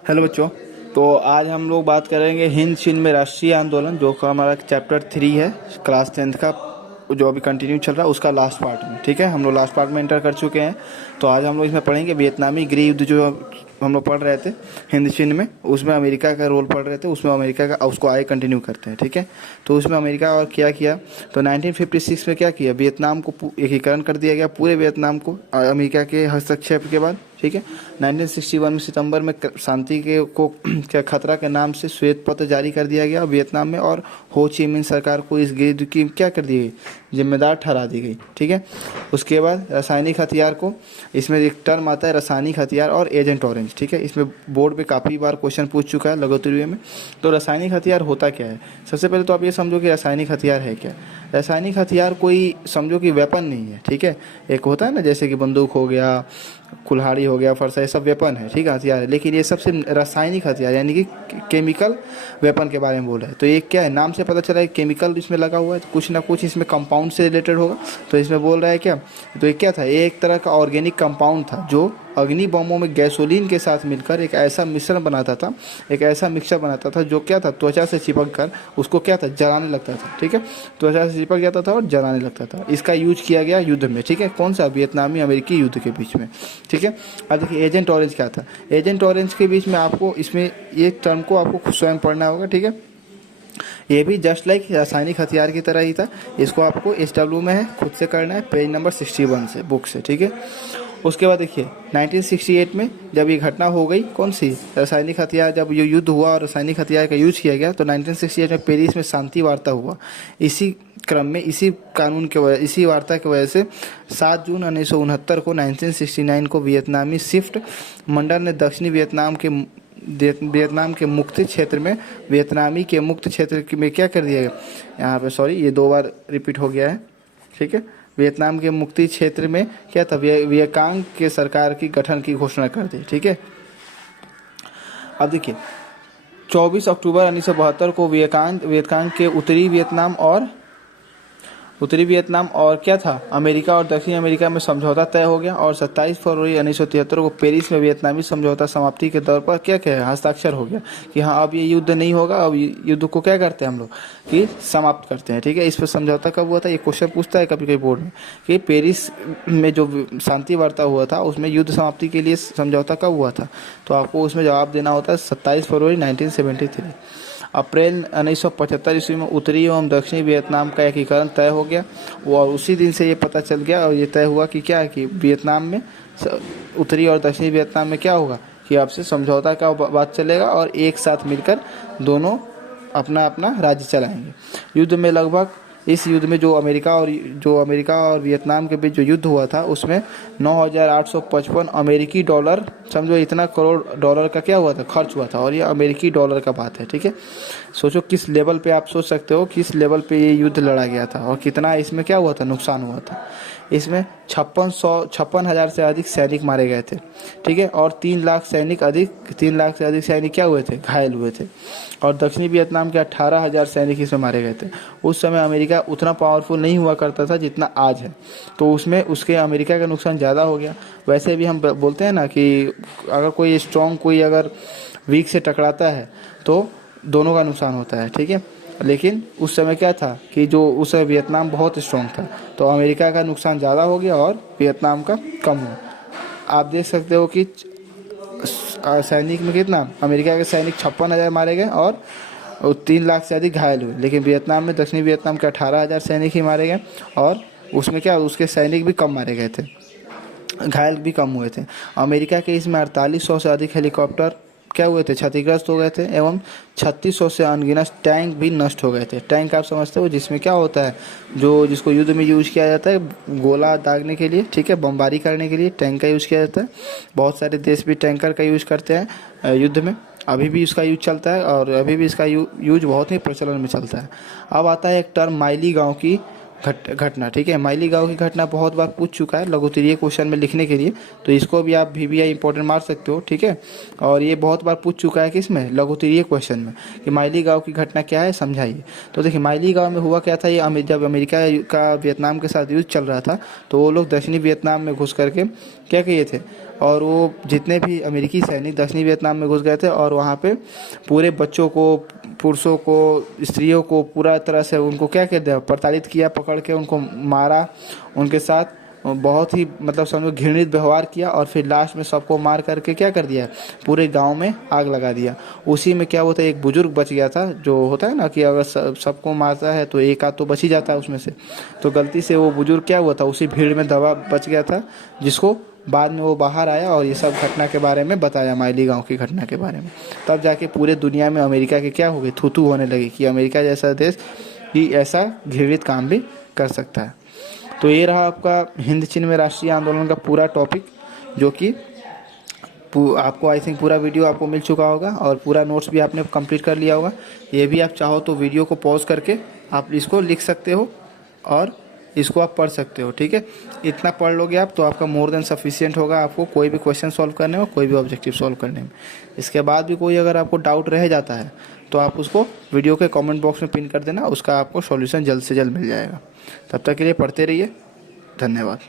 Hello बच्चों। तो आज हम लोग बात करेंगे हिंद चीन में राष्ट्रीय आंदोलन, जो का हमारा चैप्टर 3 है, क्लास 10th का, जो अभी कंटिन्यू चल रहा है उसका लास्ट पार्ट में। ठीक है, हम लोग लास्ट पार्ट में एंटर कर चुके हैं। तो आज हम लोग इसमें पढ़ेंगे वियतनामी गृह युद्ध, जो हम लोग पढ़ रहे थे हिंद चीन में, उसमें अमेरिका का रोल पढ़ रहे थे। उसमें अमेरिका का, उसको आगे कंटिन्यू करते हैं। ठीक है, तो उसमें अमेरिका और क्या किया, तो 1956 में क्या किया, वियतनाम को एकीकरण कर दिया गया, पूरे वियतनाम को, अमेरिका के हस्तक्षेप के बाद। ठीक है, 1961 में सितंबर में शांति के को क्या खतरा के नाम से श्वेत पत्र जारी कर दिया गया वियतनाम में, और हो ची मिन सरकार को इस युद्ध की क्या कर दी गई, जिम्मेदार ठहरा दी गई। ठीक है, उसके बाद रासायनिक हथियार को, इसमें एक टर्म आता है रासायनिक हथियार और एजेंट ऑरेंज। ठीक है, इसमें बोर्ड पे काफ़ी बार क्वेश्चन पूछ चुका है लघुत्तरीय में। तो रासायनिक हथियार होता क्या है, सबसे पहले तो आप ये समझो कि रासायनिक हथियार है क्या। रासायनिक हथियार कोई समझो कि वेपन नहीं है। ठीक है, एक होता है ना, जैसे कि बंदूक हो गया, कुल्हाड़ी हो गया, फरसा, ये सब वेपन है। ठीक है, हथियार है, लेकिन ये सबसे रासायनिक हथियार यानी कि केमिकल वेपन के बारे में बोल रहा है। तो ये क्या है, नाम से पता चला है केमिकल इसमें लगा हुआ है, तो कुछ ना कुछ इसमें कंपाउंड से रिलेटेड होगा। तो इसमें बोल रहा है क्या, तो ये क्या था, ये एक तरह का ऑर्गेनिक कंपाउंड था जो अग्नि बमों में गैसोलीन के साथ मिलकर एक ऐसा मिश्रण बनाता था, एक ऐसा मिक्सचर बनाता था जो क्या था, त्वचा से चिपक कर उसको क्या था, जलाने लगता था। ठीक है, त्वचा से चिपक जाता था और जलाने लगता था। इसका यूज किया गया युद्ध में। ठीक है, कौन सा, वियतनामी अमेरिकी युद्ध के बीच में। ठीक है, अब देखिए एजेंट ऑरेंज क्या था। एजेंट ऑरेंज के बीच में आपको इसमें ये टर्म को आपको स्वयं पढ़ना होगा। ठीक है, ये भी जस्ट लाइक रासायनिक हथियार की तरह ही था। इसको आपको SW में है, खुद से करना है, पेज नंबर 61 से, बुक से। ठीक है, उसके बाद देखिए 1968 में जब ये घटना हो गई, कौन सी, रासायनिक हथियार, जब ये युद्ध हुआ और रासायनिक हथियार का यूज किया गया, तो 1968 में पेरिस में शांति वार्ता हुआ। इसी क्रम में, इसी कानून के वजह, इसी वार्ता की वजह से 7 जून 1969 को 1969 को वियतनामी शिफ्ट मंडल ने दक्षिणी वियतनाम के मुक्त क्षेत्र में, वियतनामी के मुक्त क्षेत्र में क्या कर दिया गया, यहाँ पे सॉरी ये 2 बार रिपीट हो गया है। ठीक है, वियतनाम के मुक्ति क्षेत्र में क्या था, वियतकांग के सरकार की गठन की घोषणा कर दी। ठीक है, अब देखिए 24 अक्टूबर 1972 को वियतकांग के उत्तरी वियतनाम और क्या था, अमेरिका और दक्षिण अमेरिका में समझौता तय हो गया, और 27 फरवरी 1973 को पेरिस में वियतनामी समझौता समाप्ति के दौर पर क्या क्या हस्ताक्षर हो गया कि हाँ अब ये युद्ध नहीं होगा, अब युद्ध को क्या करते हैं हम लोग कि समाप्त करते हैं। ठीक है, इस पर समझौता कब हुआ था, ये क्वेश्चन पूछता है कभी कभी बोर्ड में कि पेरिस में जो शांति वार्ता हुआ था उसमें युद्ध समाप्ति के लिए समझौता कब हुआ था, तो आपको उसमें जवाब देना होता है 27 फरवरी 1973। अप्रैल 1975 ईस्वी में उत्तरी एवं दक्षिणी वियतनाम का एकीकरण तय हो गया, और उसी दिन से ये पता चल गया और ये तय हुआ कि क्या है कि वियतनाम में, उत्तरी और दक्षिणी वियतनाम में क्या होगा कि आपसे समझौता का बात चलेगा और एक साथ मिलकर दोनों अपना अपना राज्य चलाएंगे। युद्ध में लगभग, इस युद्ध में जो अमेरिका और वियतनाम के बीच जो युद्ध हुआ था उसमें 9,855 अमेरिकी डॉलर, समझो इतना करोड़ डॉलर का क्या हुआ था, खर्च हुआ था, और ये अमेरिकी डॉलर का बात है। ठीक है, सोचो किस लेवल पे, आप सोच सकते हो किस लेवल पे ये युद्ध लड़ा गया था और कितना इसमें क्या हुआ था, नुकसान हुआ था। इसमें 56,000 से अधिक सैनिक मारे गए थे। ठीक है, और 3 लाख से अधिक सैनिक क्या हुए थे, घायल हुए थे, और दक्षिणी वियतनाम के 18,000 सैनिक इसमें मारे गए थे। उस समय अमेरिका उतना पावरफुल नहीं हुआ करता था जितना आज है, तो उसमें उसके अमेरिका का नुकसान ज़्यादा हो गया। वैसे भी हम बोलते हैं ना कि अगर कोई स्ट्रॉन्ग कोई अगर वीक से टकराता है तो दोनों का नुकसान होता है। ठीक है, लेकिन उस समय क्या था कि जो उस समय वियतनाम बहुत स्ट्रॉन्ग था, तो अमेरिका का नुकसान ज़्यादा हो गया और वियतनाम का कम हुआ। आप देख सकते हो कि सैनिक में कितना, अमेरिका के सैनिक 56,000 मारे गए और 3 लाख से अधिक घायल हुए, लेकिन वियतनाम में, दक्षिणी वियतनाम के 18,000 सैनिक ही मारे गए, और उसमें क्या, उसके सैनिक भी कम मारे गए थे, घायल भी कम हुए थे। अमेरिका के इसमें 4800 से अधिक हेलीकॉप्टर क्या हुए थे, क्षतिग्रस्त हो गए थे, एवं 3600 से अनगिनत टैंक भी नष्ट हो गए थे। टैंक आप समझते हो जिसमें क्या होता है, जिसको युद्ध में यूज किया जाता है गोला दागने के लिए। ठीक है, बमबारी करने के लिए टैंक का यूज किया जाता है। बहुत सारे देश भी टैंकर का यूज करते हैं युद्ध में, अभी भी इसका यूज चलता है, और अभी भी इसका यूज बहुत ही प्रचलन में चलता है। अब आता है एक टर्म माइली गाँव की घटना। ठीक है, माइली गांव की घटना बहुत बार पूछ चुका है लघुत्तरीय क्वेश्चन में लिखने के लिए, तो इसको भी आप VBI इंपॉर्टेंट मार सकते हो। ठीक है, और ये बहुत बार पूछ चुका है किसमें, लघुत्तरीय क्वेश्चन में, कि माइली गांव की घटना क्या है, समझाइए। तो देखिए माइली गांव में हुआ क्या था, ये जब अमेरिका का वियतनाम के साथ युद्ध चल रहा था, तो वो लोग दक्षिणी वियतनाम में घुस करके क्या किए थे, और वो जितने भी अमेरिकी सैनिक दक्षिणी वियतनाम में घुस गए थे और वहाँ पे पूरे बच्चों को, पुरुषों को, स्त्रियों को पूरा तरह से उनको क्या कहते हैं, प्रताड़ित किया, पकड़ के उनको मारा, उनके साथ बहुत ही मतलब समझो घृणित व्यवहार किया और फिर लास्ट में सबको मार करके क्या कर दिया, पूरे गांव में आग लगा दिया। उसी में क्या होता है, एक बुजुर्ग बच गया था, जो होता है ना कि अगर सबको मारता है तो एक आध तो बच ही जाता है उसमें से, तो गलती से वो बुजुर्ग क्या हुआ था, उसी भीड़ में दबा बच गया था, जिसको बाद में वो बाहर आया और ये सब घटना के बारे में बताया, माइली गांव की घटना के बारे में। तब जाके पूरे दुनिया में अमेरिका के क्या हो गई, थू थू होने लगी कि अमेरिका जैसा देश कि ऐसा घृणित काम भी कर सकता है। तो ये रहा आपका हिंद चीन में राष्ट्रीय आंदोलन का पूरा टॉपिक, जो कि आपको आई थिंक पूरा वीडियो आपको मिल चुका होगा और पूरा नोट्स भी आपने कंप्लीट कर लिया होगा। ये भी आप चाहो तो वीडियो को पॉज करके आप इसको लिख सकते हो और इसको आप पढ़ सकते हो, ठीक है। इतना पढ़ लोगे आप तो आपका मोर देन सफिशिएंट होगा आपको कोई भी क्वेश्चन सॉल्व करने में, कोई भी ऑब्जेक्टिव सॉल्व करने में। इसके बाद भी कोई अगर आपको डाउट रह जाता है तो आप उसको वीडियो के कमेंट बॉक्स में पिन कर देना, उसका आपको सॉल्यूशन जल्द से जल्द मिल जाएगा। तब तक के लिए पढ़ते रहिए, धन्यवाद।